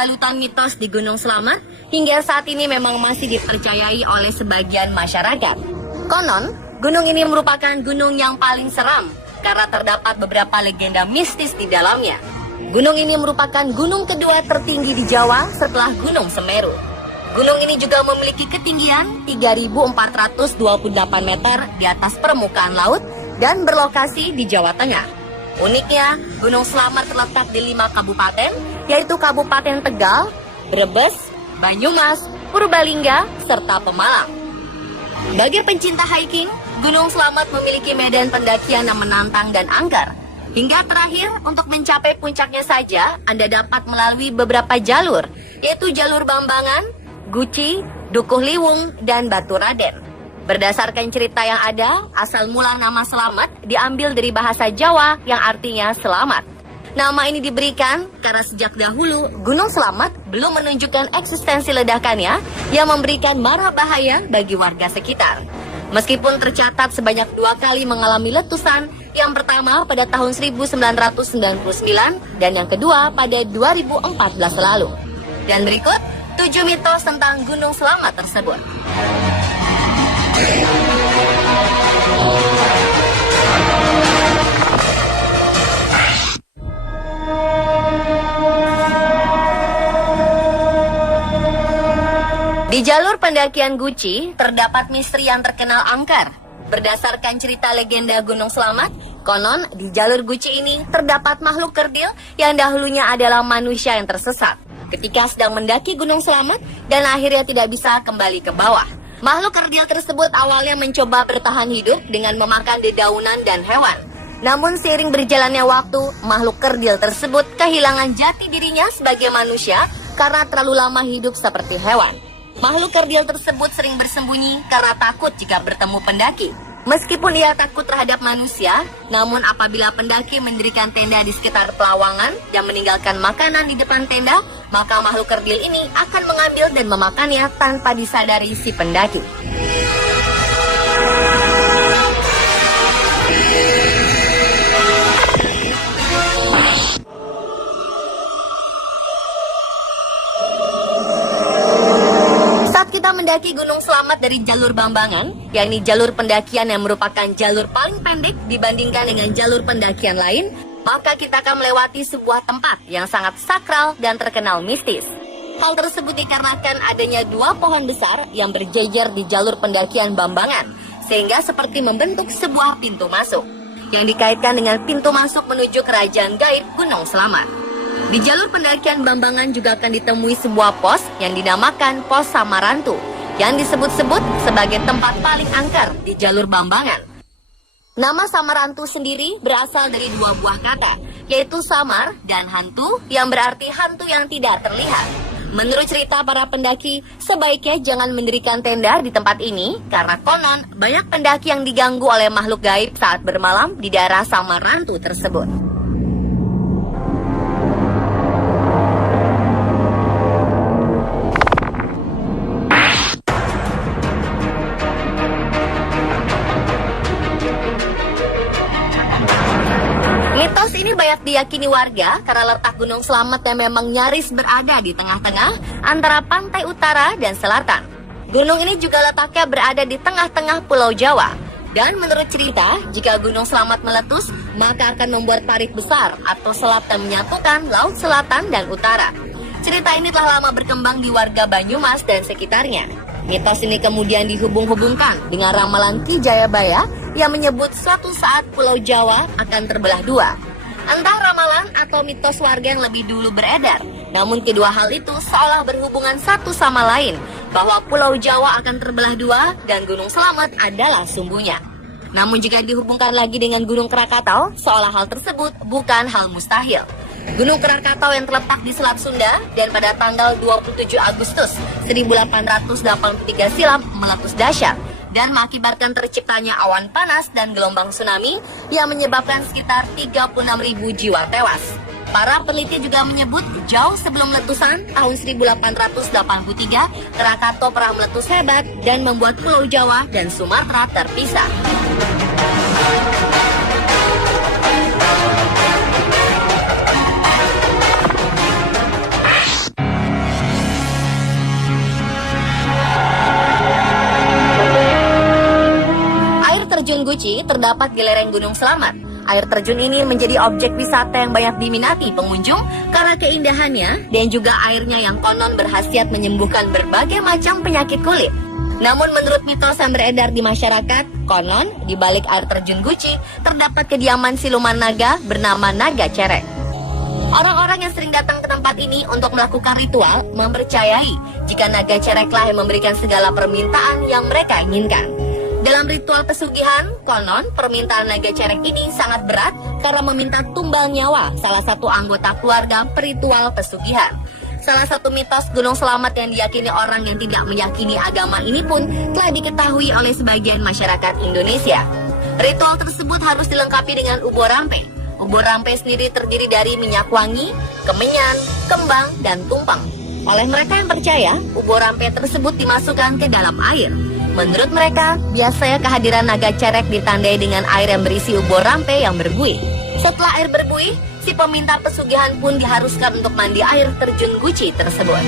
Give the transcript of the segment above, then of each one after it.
berbalutan mitos di Gunung Slamet hingga saat ini memang masih dipercayai oleh sebagian masyarakat. Konon, gunung ini merupakan gunung yang paling seram karena terdapat beberapa legenda mistis di dalamnya. Gunung ini merupakan gunung kedua tertinggi di Jawa setelah Gunung Semeru. Gunung ini juga memiliki ketinggian 3.428 meter di atas permukaan laut dan berlokasi di Jawa Tengah. Uniknya, Gunung Slamet terletak di 5 kabupaten, yaitu Kabupaten Tegal, Brebes, Banyumas, Purbalingga, serta Pemalang. Bagi pencinta hiking, Gunung Slamet memiliki medan pendakian yang menantang dan angker. Hingga terakhir, untuk mencapai puncaknya saja, Anda dapat melalui beberapa jalur, yaitu jalur Bambangan, Guci, Dukuh Liwung, dan Batu Raden. Berdasarkan cerita yang ada, asal mula nama Slamet diambil dari bahasa Jawa yang artinya selamat. Nama ini diberikan karena sejak dahulu Gunung Slamet belum menunjukkan eksistensi ledakannya yang memberikan mara bahaya bagi warga sekitar. Meskipun tercatat sebanyak 2 kali mengalami letusan, yang pertama pada tahun 1999 dan yang kedua pada 2014 lalu. Dan berikut 7 mitos tentang Gunung Slamet tersebut. Di jalur pendakian Guci, terdapat misteri yang terkenal angker. Berdasarkan cerita legenda Gunung Slamet, konon di jalur Guci ini terdapat makhluk kerdil yang dahulunya adalah manusia yang tersesat ketika sedang mendaki Gunung Slamet dan akhirnya tidak bisa kembali ke bawah. Makhluk kerdil tersebut awalnya mencoba bertahan hidup dengan memakan dedaunan dan hewan. Namun seiring berjalannya waktu, makhluk kerdil tersebut kehilangan jati dirinya sebagai manusia karena terlalu lama hidup seperti hewan. Makhluk kerdil tersebut sering bersembunyi karena takut jika bertemu pendaki. Meskipun ia takut terhadap manusia, namun apabila pendaki mendirikan tenda di sekitar pelawangan dan meninggalkan makanan di depan tenda, maka makhluk kerdil ini akan mengambil dan memakannya tanpa disadari si pendaki. Kita mendaki Gunung Slamet dari jalur Bambangan, yakni jalur pendakian yang merupakan jalur paling pendek dibandingkan dengan jalur pendakian lain, maka kita akan melewati sebuah tempat yang sangat sakral dan terkenal mistis. Hal tersebut dikarenakan adanya 2 pohon besar yang berjejer di jalur pendakian Bambangan, sehingga seperti membentuk sebuah pintu masuk, yang dikaitkan dengan pintu masuk menuju kerajaan gaib Gunung Slamet. Di jalur pendakian Bambangan juga akan ditemui sebuah pos yang dinamakan Pos Samarantu, yang disebut-sebut sebagai tempat paling angker di jalur Bambangan. Nama Samarantu sendiri berasal dari 2 buah kata, yaitu samar dan hantu, yang berarti hantu yang tidak terlihat. Menurut cerita para pendaki, sebaiknya jangan mendirikan tenda di tempat ini, karena konon banyak pendaki yang diganggu oleh makhluk gaib saat bermalam di daerah Samarantu tersebut. Mitos ini banyak diyakini warga karena letak Gunung Slamet yang memang nyaris berada di tengah-tengah antara pantai utara dan selatan. Gunung ini juga letaknya berada di tengah-tengah Pulau Jawa. Dan menurut cerita, jika Gunung Slamet meletus, maka akan membuat parit besar atau selat yang menyatukan laut selatan dan utara. Cerita ini telah lama berkembang di warga Banyumas dan sekitarnya. Mitos ini kemudian dihubung-hubungkan dengan ramalan Ki Jayabaya yang menyebut suatu saat Pulau Jawa akan terbelah 2. Entah ramalan atau mitos warga yang lebih dulu beredar, namun kedua hal itu seolah berhubungan satu sama lain, bahwa Pulau Jawa akan terbelah 2 dan Gunung Slamet adalah sumbunya. Namun jika dihubungkan lagi dengan Gunung Krakatau, seolah hal tersebut bukan hal mustahil. Gunung Krakatau yang terletak di Selat Sunda dan pada tanggal 27 Agustus 1883 silam meletus dahsyat dan mengakibatkan terciptanya awan panas dan gelombang tsunami yang menyebabkan sekitar 36.000 jiwa tewas. Para peneliti juga menyebut jauh sebelum letusan tahun 1883, Krakatau pernah meletus hebat dan membuat Pulau Jawa dan Sumatera terpisah. terjun Guci terdapat di lereng Gunung Selamat. Air terjun ini menjadi objek wisata yang banyak diminati pengunjung karena keindahannya dan juga airnya yang konon berkhasiat menyembuhkan berbagai macam penyakit kulit. Namun menurut mitos yang beredar di masyarakat, konon di balik air terjun Guci terdapat kediaman siluman naga bernama Naga Cerek. Orang-orang yang sering datang ke tempat ini untuk melakukan ritual mempercayai jika Naga Cereklah yang memberikan segala permintaan yang mereka inginkan. Dalam ritual pesugihan, konon permintaan Naga Cerek ini sangat berat karena meminta tumbal nyawa salah satu anggota keluarga peritual pesugihan. Salah satu mitos Gunung Selamat yang diyakini orang yang tidak meyakini agama ini pun telah diketahui oleh sebagian masyarakat Indonesia. Ritual tersebut harus dilengkapi dengan ubo rampe. Ubo rampe sendiri terdiri dari minyak wangi, kemenyan, kembang, dan tumpeng. Oleh mereka yang percaya, ubo rampe tersebut dimasukkan ke dalam air. Menurut mereka, biasanya kehadiran Naga Cerek ditandai dengan air yang berisi ubo rampe yang berbuih. Setelah air berbuih, si peminta pesugihan pun diharuskan untuk mandi air terjun Guci tersebut.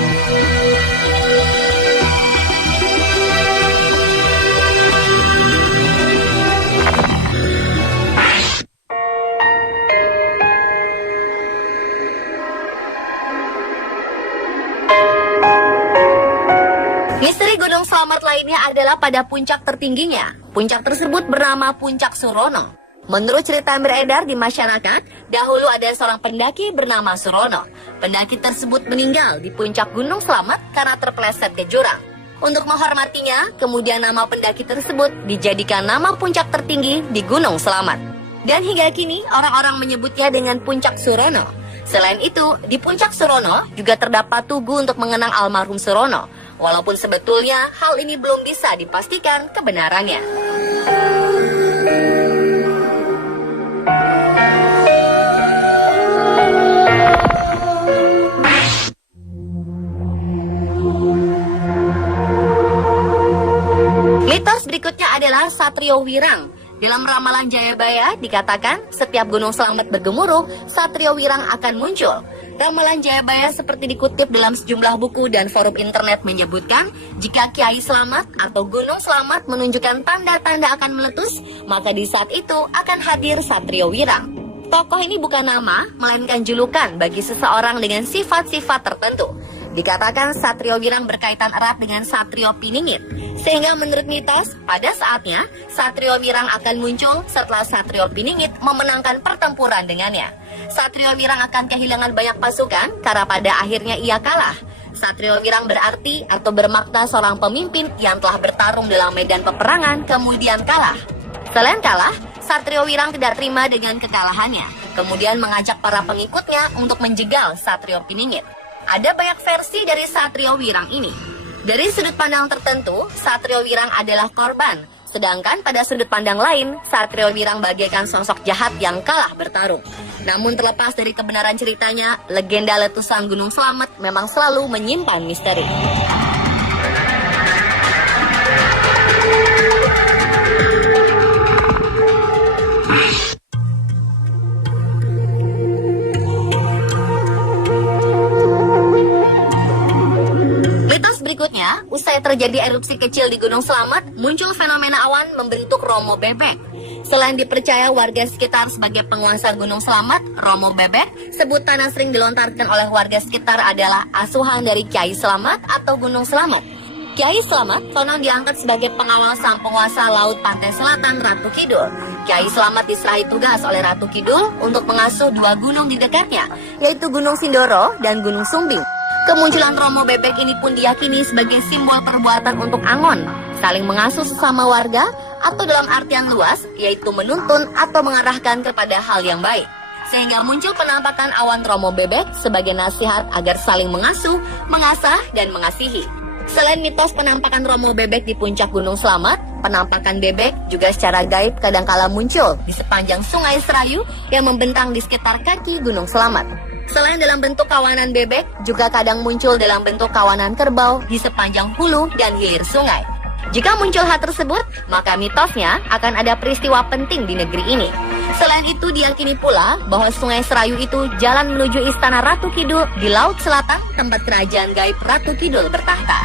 Misteri Gunung Selamat lainnya adalah pada puncak tertingginya. Puncak tersebut bernama Puncak Surono. Menurut cerita yang beredar di masyarakat, dahulu ada seorang pendaki bernama Surono. Pendaki tersebut meninggal di puncak Gunung Selamat karena terpeleset ke jurang. Untuk menghormatinya, kemudian nama pendaki tersebut dijadikan nama puncak tertinggi di Gunung Selamat. Dan hingga kini, orang-orang menyebutnya dengan Puncak Surono. Selain itu, di Puncak Surono juga terdapat tugu untuk mengenang almarhum Surono. Walaupun sebetulnya hal ini belum bisa dipastikan kebenarannya. Mitos berikutnya adalah Satrio Wirang. Dalam ramalan Jayabaya dikatakan setiap Gunung Selamat bergemuruh, Satrio Wirang akan muncul. Ramalan Jayabaya seperti dikutip dalam sejumlah buku dan forum internet menyebutkan jika Kiai Selamat atau Gunung Selamat menunjukkan tanda-tanda akan meletus, maka di saat itu akan hadir Satrio Wirang. Tokoh ini bukan nama, melainkan julukan bagi seseorang dengan sifat-sifat tertentu. Dikatakan Satrio Wirang berkaitan erat dengan Satrio Piningit, sehingga menurut mitos, pada saatnya Satrio Wirang akan muncul setelah Satrio Piningit memenangkan pertempuran dengannya. Satrio Wirang akan kehilangan banyak pasukan karena pada akhirnya ia kalah. Satrio Wirang berarti atau bermakna seorang pemimpin yang telah bertarung dalam medan peperangan kemudian kalah. Selain kalah, Satrio Wirang tidak terima dengan kekalahannya, kemudian mengajak para pengikutnya untuk menjegal Satrio Piningit. Ada banyak versi dari Satrio Wirang ini. Dari sudut pandang tertentu, Satrio Wirang adalah korban. Sedangkan pada sudut pandang lain, Satrio Wirang bagaikan sosok jahat yang kalah bertarung. Namun terlepas dari kebenaran ceritanya, legenda letusan Gunung Selamat memang selalu menyimpan misteri. Berikutnya, usai terjadi erupsi kecil di Gunung Selamat, muncul fenomena awan membentuk Romo Bebek. Selain dipercaya warga sekitar sebagai penguasa Gunung Selamat, Romo Bebek, sebutan yang sering dilontarkan oleh warga sekitar adalah asuhan dari Kiai Selamat atau Gunung Selamat. Kiai Selamat konon diangkat sebagai pengawal sang penguasa Laut Pantai Selatan Ratu Kidul. Kiai Selamat diserahi tugas oleh Ratu Kidul untuk mengasuh dua gunung di dekatnya, yaitu Gunung Sindoro dan Gunung Sumbing. Kemunculan Romo Bebek ini pun diyakini sebagai simbol perbuatan untuk angon, saling mengasuh sesama warga, atau dalam artian luas, yaitu menuntun atau mengarahkan kepada hal yang baik. Sehingga muncul penampakan awan Romo Bebek sebagai nasihat agar saling mengasuh, mengasah, dan mengasihi. Selain mitos penampakan Romo Bebek di puncak Gunung Selamat, penampakan bebek juga secara gaib kadangkala muncul di sepanjang Sungai Serayu yang membentang di sekitar kaki Gunung Selamat. Selain dalam bentuk kawanan bebek, juga kadang muncul dalam bentuk kawanan kerbau di sepanjang hulu dan hilir sungai. Jika muncul hal tersebut, maka mitosnya akan ada peristiwa penting di negeri ini. Selain itu, diyakini pula bahwa Sungai Serayu itu jalan menuju istana Ratu Kidul di Laut Selatan, tempat kerajaan gaib Ratu Kidul bertahta.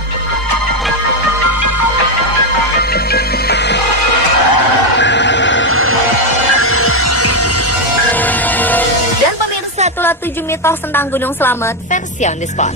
7 mitos tentang Gunung Slamet versi on the spot.